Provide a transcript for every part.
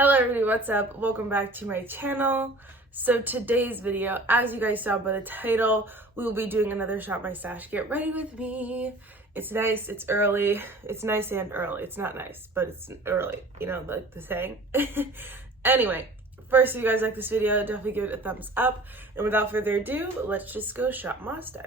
Hello everybody, what's up? Welcome back to my channel. So today's video, as you guys saw by the title, we will be doing another Shop My Stash. Get ready with me. It's nice, it's early. It's nice and early. It's not nice, but it's early, you know, like the saying. Anyway, first, if you guys like this video, definitely give it a thumbs up. And without further ado, let's just go shop my stash.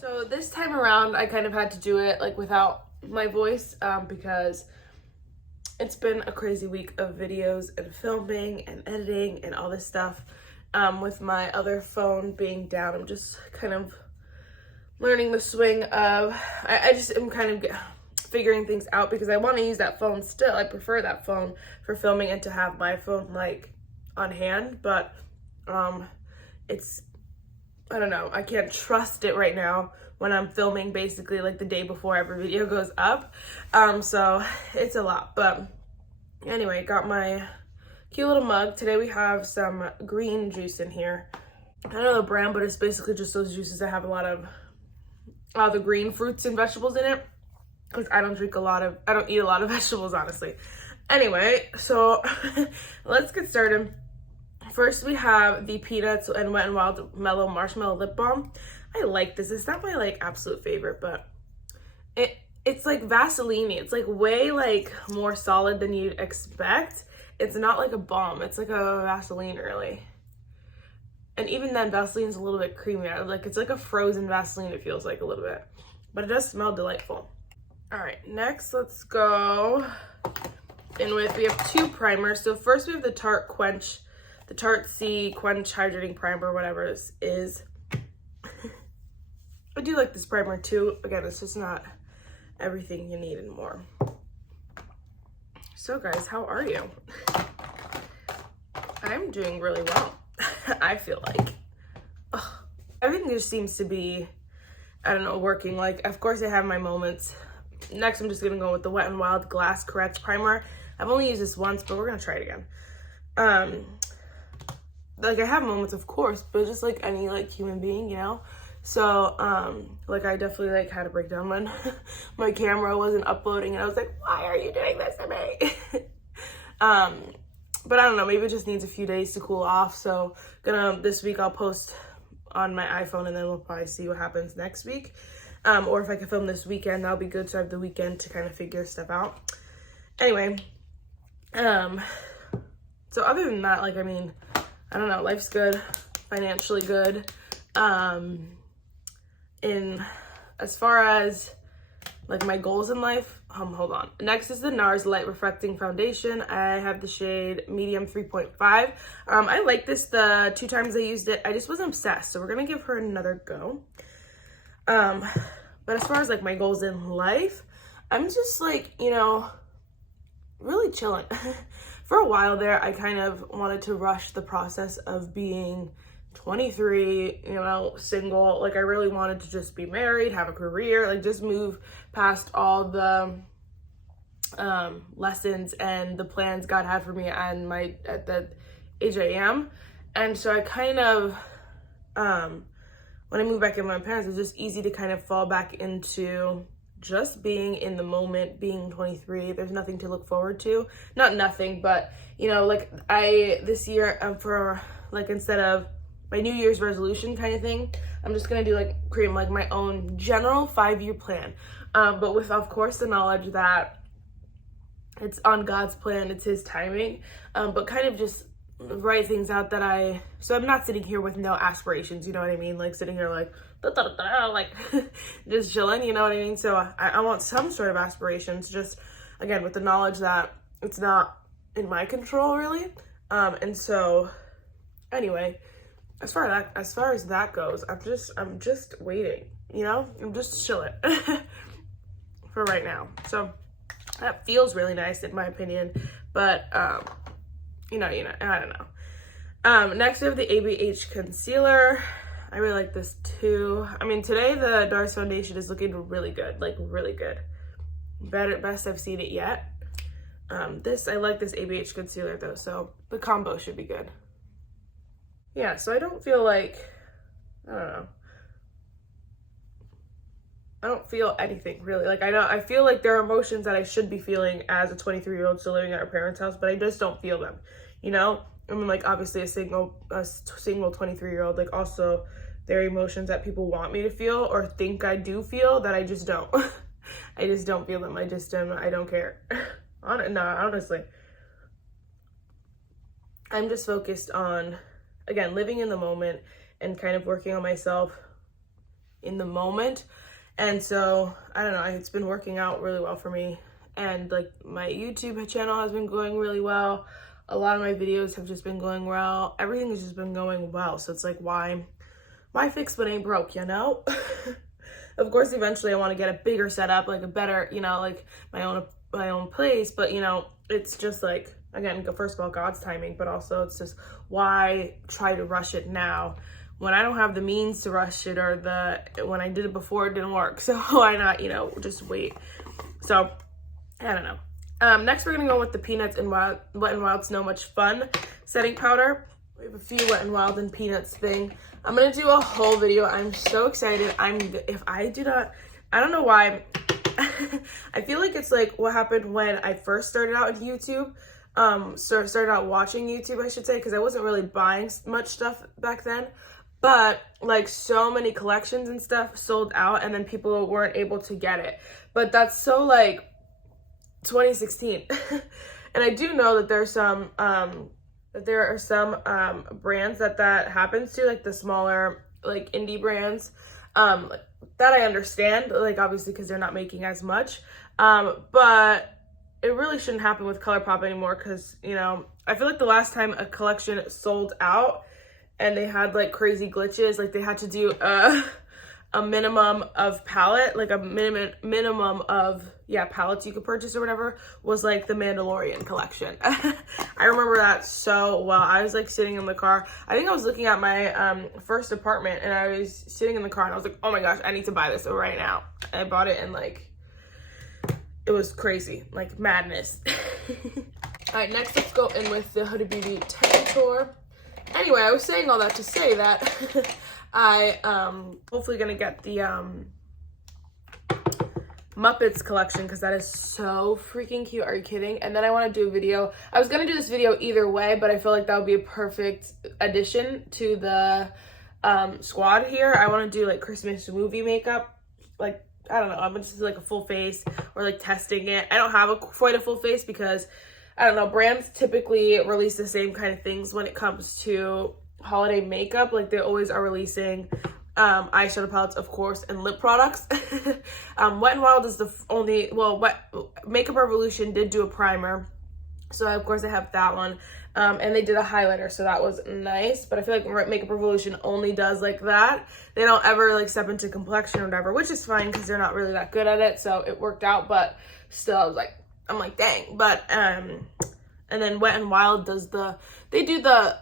So this time around, I kind of had to do it like without my voice because it's been a crazy week of videos and filming and editing and all this stuff. With my other phone being down, I'm just kind of learning the swing of, I just am kind of figuring things out because I want to use that phone still. I prefer that phone for filming and to have my phone like on hand, but it's, I don't know, I can't trust it right now when I'm filming basically like the day before every video goes up. So it's a lot, but anyway, got my cute little mug. Today we have some green juice in here. I don't know the brand, but it's basically just those juices that have a lot of the green fruits and vegetables in it. Because I don't eat a lot of vegetables, honestly. Anyway, so let's get started. First, we have the Peanuts and Wet n Wild Mellow Marshmallow Lip Balm. I like this. It's not my like absolute favorite, but it's like Vaseline-y. It's like way like more solid than you'd expect. It's not like a balm. It's like a Vaseline really. And even then, Vaseline's a little bit creamy. Like it's like a frozen Vaseline, it feels like a little bit. But it does smell delightful. All right, next let's go in with, we have two primers. So first we have the Tarte Quench. The Tarte C Quench Hydrating Primer, whatever this is. I do like this primer too. Again, it's just not everything you need and more. So guys, how are you? I'm doing really well. I feel like. Ugh. Everything just seems to be, I don't know, working. Like, of course I have my moments. Next, I'm just gonna go with the Wet n Wild Glass Correct Primer. I've only used this once, but we're gonna try it again. Like I have moments, of course, but just like any like human being, you know. So like I definitely like had a breakdown when my camera wasn't uploading, and I was like, why are you doing this to me? But I don't know, maybe it just needs a few days to cool off. So this week I'll post on my iPhone, and then we'll probably see what happens next week. Or if I can film this weekend, that'll be good, so I have the weekend to kind of figure stuff out. Anyway, so other than that, like, I mean, I don't know, life's good, financially good. In as far as like my goals in life, hold on. Next is the Nars Light Reflecting Foundation. I have the shade medium 3.5. I like this. The 2 times I used it, I just wasn't obsessed, so we're gonna give her another go. But as far as like my goals in life, I'm just like, you know, really really chilling. For a while there, I kind of wanted to rush the process of being 23, you know, single. Like I really wanted to just be married, have a career, like just move past all the lessons and the plans God had for me and at the age I am. And so I kind of, when I moved back in with my parents, it was just easy to kind of fall back into just being in the moment, being 23. There's nothing to look forward to. Not nothing, but you know, like this year, for like, instead of my New Year's resolution kind of thing, I'm just gonna do like create like my own general 5-year plan. But with, of course, the knowledge that it's on God's plan, it's his timing, but kind of just write things out that so I'm not sitting here with no aspirations, you know what I mean? Like sitting here like, like just chilling, you know what I mean? So I want some sort of aspirations, just again, with the knowledge that it's not in my control really. And so anyway, as far as that goes, I'm just waiting, you know? I'm just chilling for right now. So that feels really nice in my opinion, but you know, I don't know. Next we have the ABH concealer. I really like this too. I mean, today the Nars foundation is looking really good, like really good. Best I've seen it yet. I like this ABH concealer though, so the combo should be good. Yeah, so I don't feel like, I don't know. I don't feel anything really. Like I feel like there are emotions that I should be feeling as a 23-year-old still living at our parents' house, but I just don't feel them, you know? I mean, like obviously a single 23-year-old, like also there are emotions that people want me to feel or think I do feel that I just don't. I just don't feel them. I don't care. No, honestly. I'm just focused on, again, living in the moment and kind of working on myself in the moment. And so, I don't know, it's been working out really well for me. And like my YouTube channel has been going really well. A lot of my videos have just been going well. Everything has just been going well. So it's like, why fix what ain't broke, you know? Of course, eventually I want to get a bigger setup, like a better, you know, like my own place. But, you know, it's just like, again, first of all, God's timing, but also it's just why try to rush it now when I don't have the means to rush it, or when I did it before it didn't work. So why not, you know, just wait. So I don't know. Next we're gonna go with the Peanuts and Wet n Wild Snow Much Fun setting powder. We have a few Wet n Wild and Peanuts thing. I'm gonna do a whole video. I'm so excited. I don't know why. I feel like it's like what happened when I first started out in YouTube. Started out watching YouTube, I should say, because I wasn't really buying much stuff back then. But like so many collections and stuff sold out, and then people weren't able to get it. But that's so like 2016. And I do know that there's some there are some brands that happens to, like the smaller like indie brands, that I understand, like obviously because they're not making as much, but it really shouldn't happen with ColourPop anymore, because, you know, I feel like the last time a collection sold out and they had like crazy glitches, like they had to do a minimum of palette, like a minimum of palettes you could purchase or whatever, was like the Mandalorian collection. I remember that so well. I was like sitting in the car. I think I was looking at my first apartment, and I was sitting in the car and I was like, oh my gosh, I need to buy this right now. And I bought it, and like it was crazy, like madness. All right, next let's go in with the Huda Beauty Tantour. Anyway, I was saying all that to say that I hopefully gonna get the Muppets collection, because that is so freaking cute. Are you kidding? And then I want to do a video. I was gonna do this video either way, but I feel like that would be a perfect addition to the squad here. I want to do like Christmas movie makeup, like I don't know, I'm gonna just do like a full face, or like testing it. I don't have quite a full face because I don't know, brands typically release the same kind of things when it comes to holiday makeup. Like they always are releasing eyeshadow palettes, of course, and lip products. Wet n Wild is the only, well, Makeup Revolution did do a primer, so of course I have that one, and they did a highlighter, so that was nice. But I feel like Makeup Revolution only does like that. They don't ever like step into complexion or whatever, which is fine because they're not really that good at it, so it worked out. But still, I was like, I'm like, dang. But and then Wet n Wild does they do the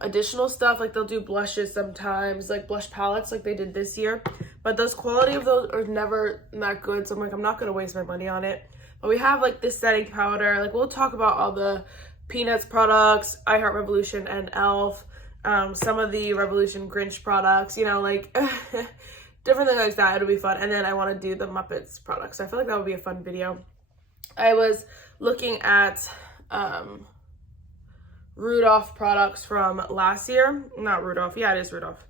additional stuff, like they'll do blushes sometimes, like blush palettes like they did this year, but those quality of those are never that good, so I'm like, I'm not gonna waste my money on it. But we have like this setting powder, like we'll talk about all the Peanuts products, I Heart Revolution and e.l.f., some of the Revolution Grinch products, you know, like different things like that. It'll be fun. And then I want to do the Muppets products, so I feel like that would be a fun video. I was looking at Rudolph products from last year. Not Rudolph. Yeah, it is Rudolph.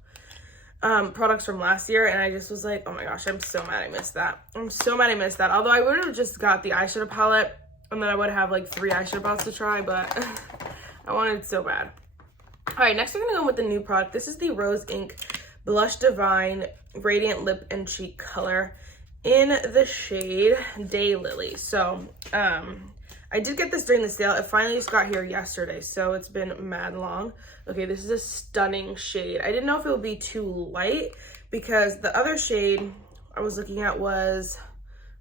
Products from last year, and I just was like, oh my gosh, I'm so mad I missed that. I'm so mad I missed that. Although I would have just got the eyeshadow palette, and then I would have like 3 eyeshadow palettes to try, but I wanted it so bad. All right, next we're gonna go with the new product. This is the Rose Ink Blush Divine Radiant Lip and Cheek Color in the shade Daylily. So, I did get this during the sale. It finally just got here yesterday, so it's been mad long. Okay, this is a stunning shade. I didn't know if it would be too light because the other shade I was looking at was,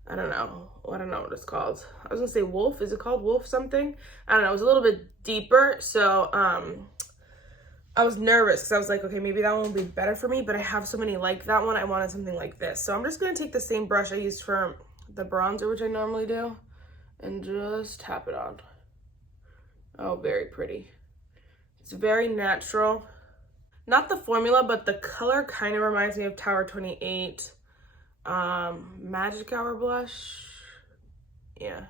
I don't know what it's called. I was gonna say Wolf. Is it called Wolf something? I don't know. It was a little bit deeper, so I was nervous because I was like, okay, maybe that one will be better for me, but I have so many like that one. I wanted something like this. So I'm just gonna take the same brush I used for the bronzer, which I normally do, and just tap it on. Oh, very pretty. It's very natural. Not the formula, but the color kind of reminds me of Tower 28 Magic Hour blush. Yeah.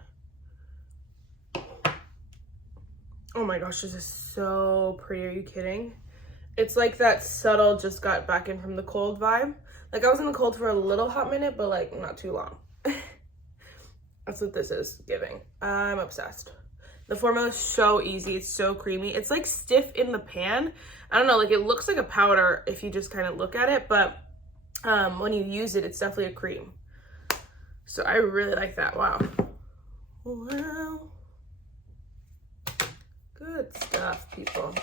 Oh my gosh, this is so pretty. Are you kidding? It's like that subtle just got back in from the cold vibe. Like I was in the cold for a little hot minute, but like not too long. That's what this is giving. I'm obsessed. The formula is so easy. It's so creamy. It's like stiff in the pan. I don't know, like it looks like a powder if you just kind of look at it, but when you use it, it's definitely a cream. So I really like that. Wow. Wow. Good stuff, people.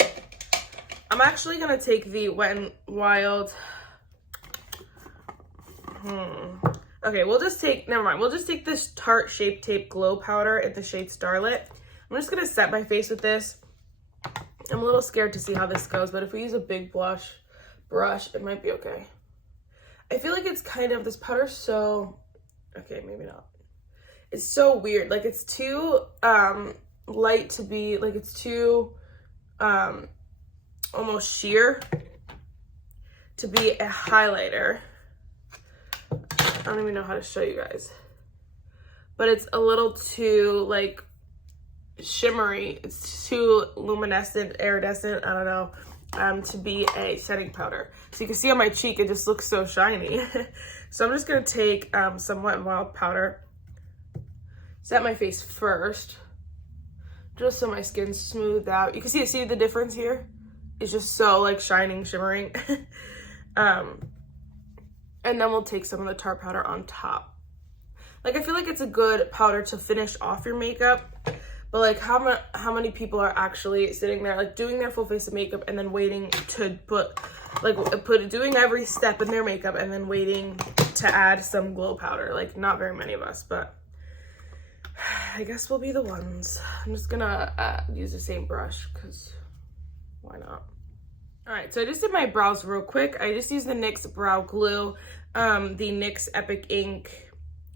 I'm actually gonna take the Wet n Wild. Okay, we'll just take, never mind. We'll just take this Tarte Shape Tape Glow Powder in the shade Starlit. I'm just gonna set my face with this. I'm a little scared to see how this goes, but if we use a big brush, it might be okay. I feel like it's kind of, this powder's so, okay, maybe not. It's so weird. Like it's too light to be, like it's too almost sheer to be a highlighter. I don't even know how to show you guys, but it's a little too like shimmery. It's too luminescent, iridescent, I don't know, to be a setting powder. So you can see on my cheek, it just looks so shiny. So I'm just gonna take some Wet n Wild powder, set my face first, just so my skin's smoothed out. You can see the difference here? It's just so like shining, shimmering. And then we'll take some of the Tarte powder on top. Like I feel like it's a good powder to finish off your makeup, but like how many people are actually sitting there like doing their full face of makeup and then waiting to doing every step in their makeup and then waiting to add some glow powder? Like not very many of us, but I guess we'll be the ones. I'm just gonna use the same brush because why not? All right, so I just did my brows real quick. I just used the NYX Brow Glue, the NYX Epic Ink,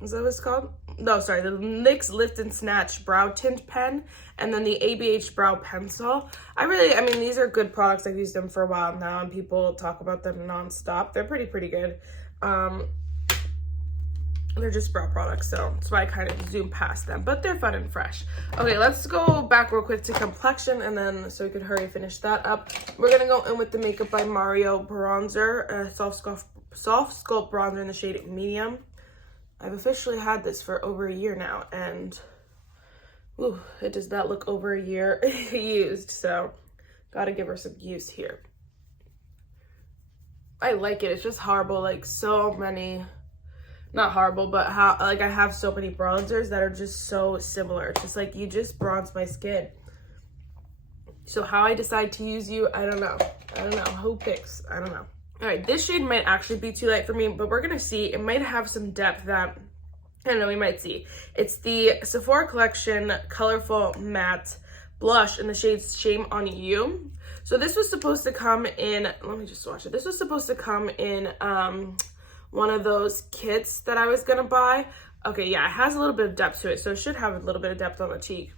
is that what it's called? No, sorry, the NYX Lift and Snatch Brow Tint Pen, and then the ABH Brow Pencil. I mean, these are good products. I've used them for a while now, and people talk about them nonstop. They're pretty good. They're just brow products, so that's why I kind of zoom past them, but they're fun and fresh. Okay, let's go back real quick to complexion, and then so we could hurry finish that up. We're gonna go in with the Makeup by Mario bronzer, soft sculpt bronzer in the shade medium. I've officially had this for over a year now, and ooh, it does not look over a year used, so gotta give her some use here. I like it. It's just horrible, like so many. Not horrible, but how like I have so many bronzers that are just so similar. It's just like you just bronze my skin. So how I decide to use you, I don't know. Who picks? I don't know. All right, this shade might actually be too light for me, but we're gonna see. It might have some depth that I don't know, we might see. It's the Sephora Collection Colorful Matte Blush in the shade Shame on You. So this was supposed to come in, let me just swatch it. This was supposed to come in one of those kits that I was gonna buy. Okay, yeah, it has a little bit of depth to it, so it should have a little bit of depth on the cheek.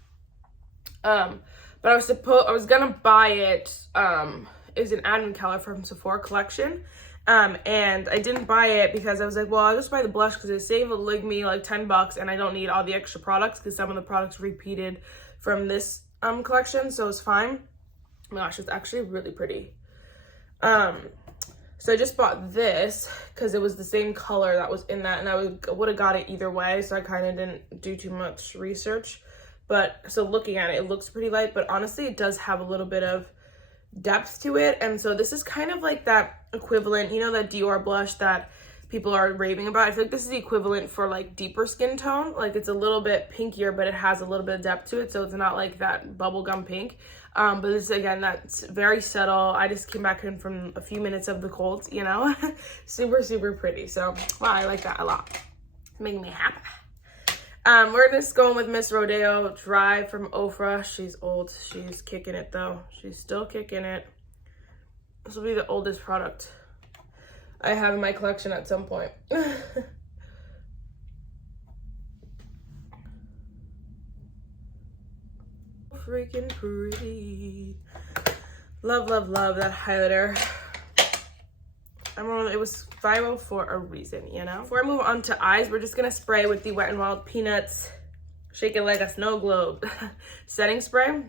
But I was gonna buy it. It was an advent color from Sephora Collection. And I didn't buy it because I was like, well, I'll just buy the blush because it saved like me like $10 and I don't need all the extra products because some of the products repeated from this collection, so it's fine. Oh my gosh, it's actually really pretty. So I just bought this because it was the same color that was in that, and I would have got it either way, so I kind of didn't do too much research. But so looking at it, it looks pretty light, but honestly it does have a little bit of depth to it. And so this is kind of like that equivalent, you know, that Dior blush that people are raving about. I feel like this is the equivalent for like deeper skin tone. Like it's a little bit pinkier, but it has a little bit of depth to it, so it's not like that bubblegum pink. But this, again, that's very subtle. I just came back in from a few minutes of the cold, you know. Super, super pretty. So wow, I like that a lot. It's making me happy. We're just going with Miss Rodeo Dry from Ofra. She's old. She's kicking it though. She's still kicking it. This will be the oldest product I have in my collection at some point. Freaking pretty. Love, love, love that highlighter. It was viral for a reason, you know? Before I move on to eyes, we're just gonna spray with the Wet n Wild Peanuts Shake It Like a Snow Globe setting spray.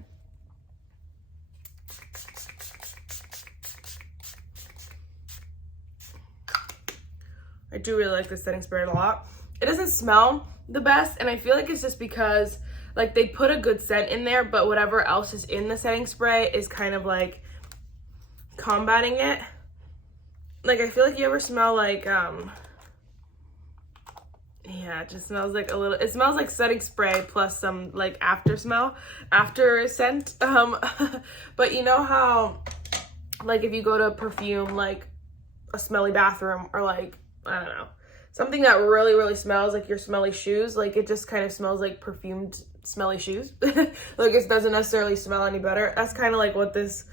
I do really like this setting spray a lot. It doesn't smell the best, and I feel like it's just because like they put a good scent in there, but whatever else is in the setting spray is kind of like combating it. Like I feel like you ever smell like yeah, it just smells like a little, it smells like setting spray plus some like after scent. But you know how like if you go to perfume like a smelly bathroom, or like I don't know, something that really, really smells like your smelly shoes, like it just kind of smells like perfumed smelly shoes. Like it doesn't necessarily smell any better. That's kind of like what this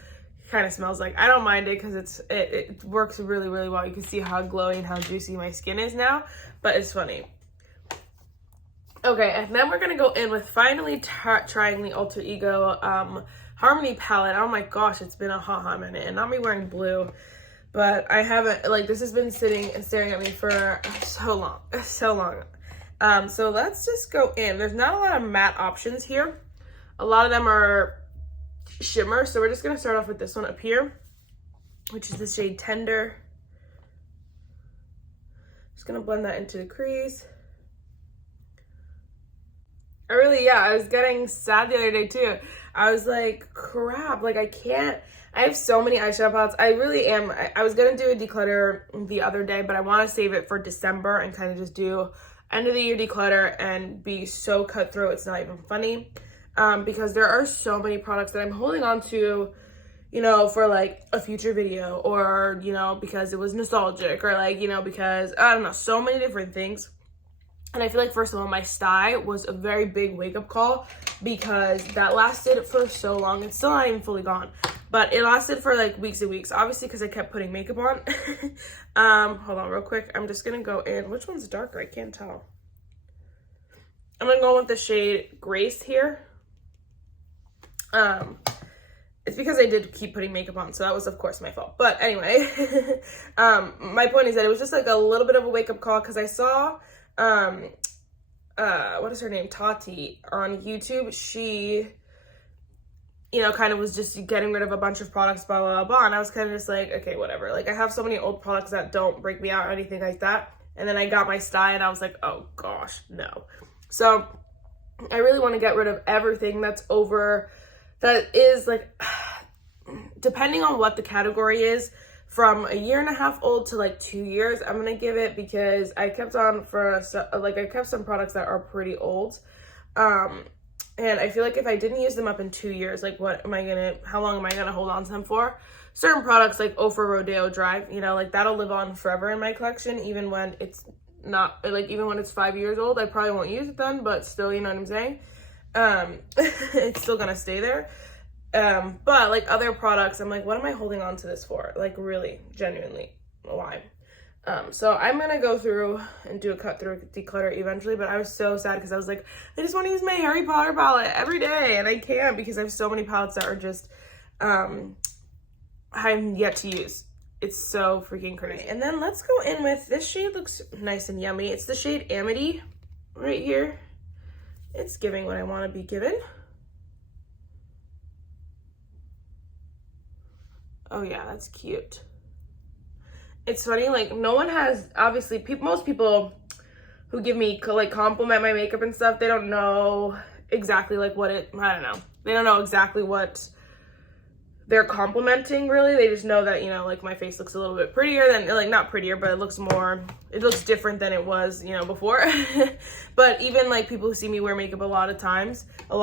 kind of smells like. I don't mind it because it works really, really well. You can see how glowy and how juicy my skin is now, but it's funny. Okay, and then we're gonna go in with finally trying the Alter Ego Harmony palette. Oh my gosh, it's been a hot minute, and not me wearing blue, but I haven't, like, this has been sitting and staring at me for so long. So let's just go in. There's not a lot of matte options here. A lot of them are shimmer, so we're just gonna start off with this one up here, which is the shade Tender. Just gonna blend that into the crease. I was getting sad the other day too. I was like, crap, like I have so many eyeshadow palettes. I really am. I was gonna do a declutter the other day, but I want to save it for December and kind of just do end of the year declutter and be so cutthroat it's not even funny. Because there are so many products that I'm holding on to, you know, for like a future video, or, you know, because it was nostalgic, or like, you know, because I don't know, so many different things. And I feel like, first of all, my style was a very big wake-up call because that lasted for so long. It's still not even fully gone, but it lasted for like weeks and weeks, obviously, because I kept putting makeup on. Hold on real quick. I'm just gonna go in. Which one's darker? I can't tell. I'm gonna go with the shade Grace here. It's because I did keep putting makeup on, so that was of course my fault. But anyway, my point is that it was just like a little bit of a wake-up call because I saw what is her name, Tarte, on YouTube. She, you know, kind of was just getting rid of a bunch of products, blah blah blah, and I was kind of just like, okay, whatever. Like I have so many old products that don't break me out or anything like that, and then I got my style and I was like, oh gosh, no. So I really want to get rid of everything that's over, that is like, depending on what the category is, from a year and a half old to like 2 years, I'm gonna give it, because I kept on for like I kept some products that are pretty old, and I feel like if I didn't use them up in 2 years, like how long am I gonna hold on to them for? Certain products like Ofra Rodeo Dry, you know, like that'll live on forever in my collection, even when it's not, like, even when it's 5 years old, I probably won't use it then, but still, you know what I'm saying? It's still gonna stay there. But like other products, I'm like, what am I holding on to this for? Like, really, genuinely, why? So I'm gonna go through and do a cut through declutter eventually, but I was so sad because I was like, I just want to use my Harry Potter palette every day, and I can't because I have so many palettes that are just I'm yet to use. It's so freaking crazy. And then let's go in with this shade. Looks nice and yummy. It's the shade Amity right here. It's giving what I want to be given. Oh yeah, that's cute. It's funny, like, no one has, obviously, most people who give me, like, compliment my makeup and stuff, they don't know exactly, like, what it, I don't know. They don't know exactly what they're complimenting, really. They just know that, you know, like, my face looks a little bit prettier than, like, not prettier, but it looks different than it was, you know, before. But even, like, people who see me wear makeup a lot of times, see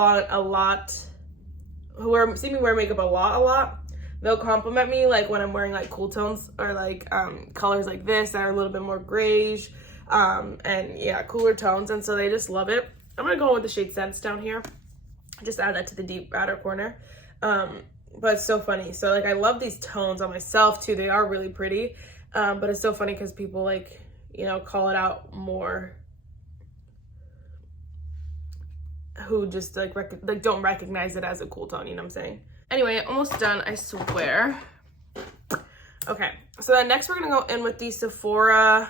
me wear makeup a lot, they'll compliment me, like, when I'm wearing, like, cool tones or, like, colors like this that are a little bit more grayish, and, yeah, cooler tones, and so they just love it. I'm gonna go with the shade Sense down here. Just add that to the deep outer corner. But it's so funny. So, like, I love these tones on myself, too. They are really pretty, but it's so funny because people, like, you know, call it out more who just, like don't recognize it as a cool tone, you know what I'm saying? Anyway, almost done, I swear. Okay, so then next we're gonna go in with the Sephora.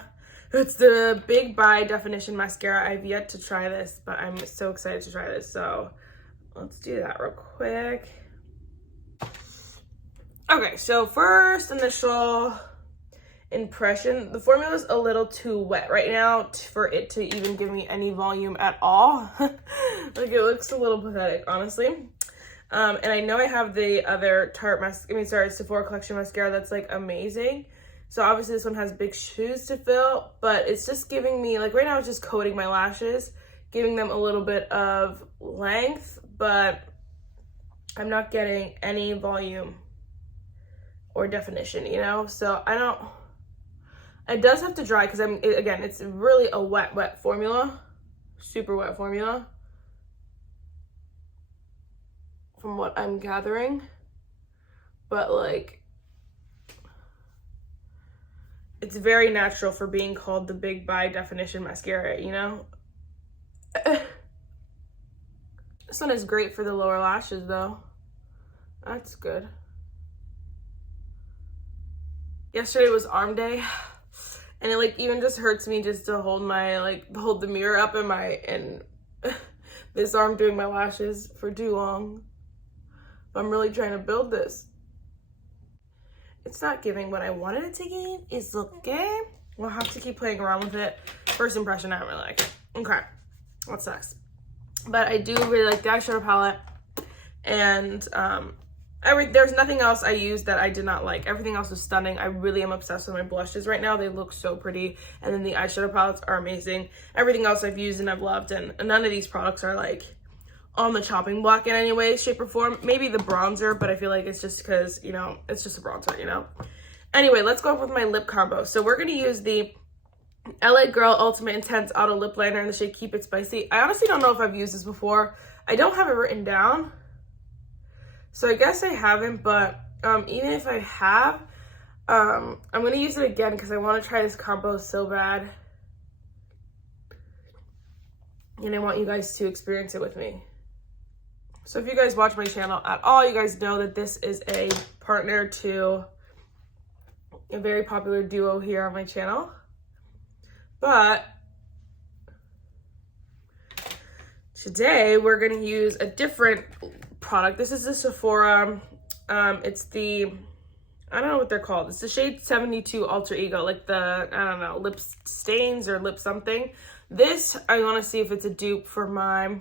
It's the Big By Definition Mascara. I've yet to try this, but I'm so excited to try this. So let's do that real quick. Okay, so first initial impression, the formula is a little too wet right now for it to even give me any volume at all. Like, it looks a little pathetic, honestly. And I know I have the other Sephora Collection mascara that's, like, amazing. So obviously this one has big shoes to fill, but it's just giving me, like, right now it's just coating my lashes, giving them a little bit of length, but I'm not getting any volume or definition, you know? So it does have to dry because again, it's really a wet formula, super wet formula, from what I'm gathering. But, like, it's very natural for being called the Big By Definition Mascara, you know? This one is great for the lower lashes, though. That's good. Yesterday was arm day, and it, like, even just hurts me just to hold the mirror up in this arm doing my lashes for too long. I'm really trying to build this. It's not giving what I wanted it to give. It's okay. We'll have to keep playing around with it. First impression, I don't really like it. Okay, that sucks. But I do really like the eyeshadow palette, and there's nothing else I used that I did not like. Everything else is stunning. I really am obsessed with my blushes right now. They look so pretty, and then the eyeshadow palettes are amazing. Everything else I've used and I've loved, and none of these products are, like, on the chopping block in any way, shape, or form. Maybe the bronzer, but I feel like it's just because, you know, it's just a bronzer, you know? Anyway, let's go with my lip combo. So we're going to use the LA Girl Ultimate Intense Auto Lip Liner in the shade Keep It Spicy. I honestly don't know if I've used this before. I don't have it written down, so I guess I haven't, but even if I have, I'm going to use it again because I want to try this combo so bad. And I want you guys to experience it with me. So if you guys watch my channel at all, you guys know that this is a partner to a very popular duo here on my channel. But today we're going to use a different product. This is the Sephora. It's the, I don't know what they're called. It's the shade 72 Alter Ego, like the, I don't know, lip stains or lip something. This, I want to see if it's a dupe for my,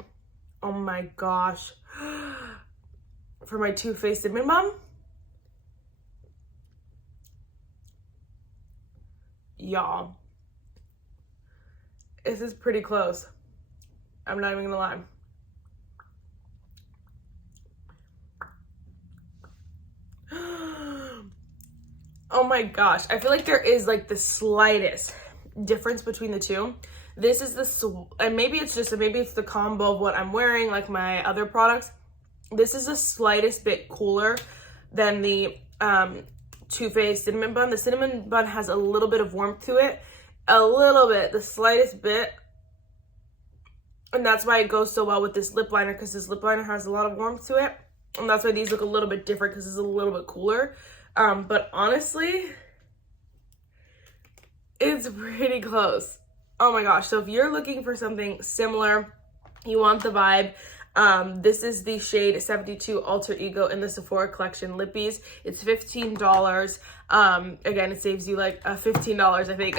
oh my gosh, for my Too Faced Cinnamon Bun. Y'all, this is pretty close. I'm not even gonna lie. Oh my gosh, I feel like there is, like, the slightest difference between the two. This is and maybe it's the combo of what I'm wearing, like my other products. This is the slightest bit cooler than the Too Faced cinnamon bun. The cinnamon bun has a little bit of warmth to it, a little bit, the slightest bit, and that's why it goes so well with this lip liner, because this lip liner has a lot of warmth to it, and that's why these look a little bit different, because it's a little bit cooler. But honestly, it's pretty close. Oh my gosh. So if you're looking for something similar, you want the vibe, this is the shade 72 Alter Ego in the Sephora collection lippies. It's $15. Again, it saves you like $15, I think.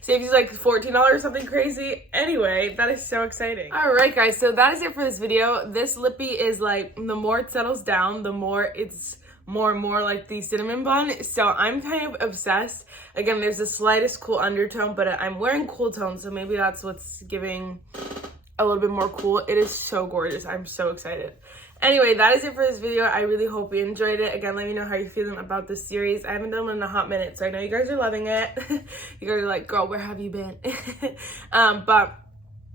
Saves you like $14, something crazy. Anyway, that is so exciting. All right, guys, so that is it for this video. This lippy is like, the more it settles down, the more it's more and more like the cinnamon bun. So I'm kind of obsessed. Again, there's the slightest cool undertone, but I'm wearing cool tones, so maybe that's what's giving a little bit more cool. It is so gorgeous. I'm so excited. Anyway, that is it for this video. I really hope you enjoyed it. Again, let me know how you're feeling about this series. I haven't done one in a hot minute, so I know you guys are loving it. You guys are like, girl, where have you been? But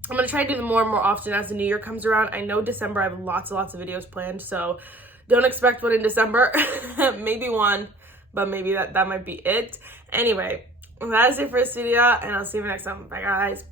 I'm gonna try to do them more and more often as the new year comes around. I know December I have lots and lots of videos planned, so don't expect one in December. Maybe one, but maybe that might be it. Anyway, that is it for this video, and I'll see you next time. Bye, guys.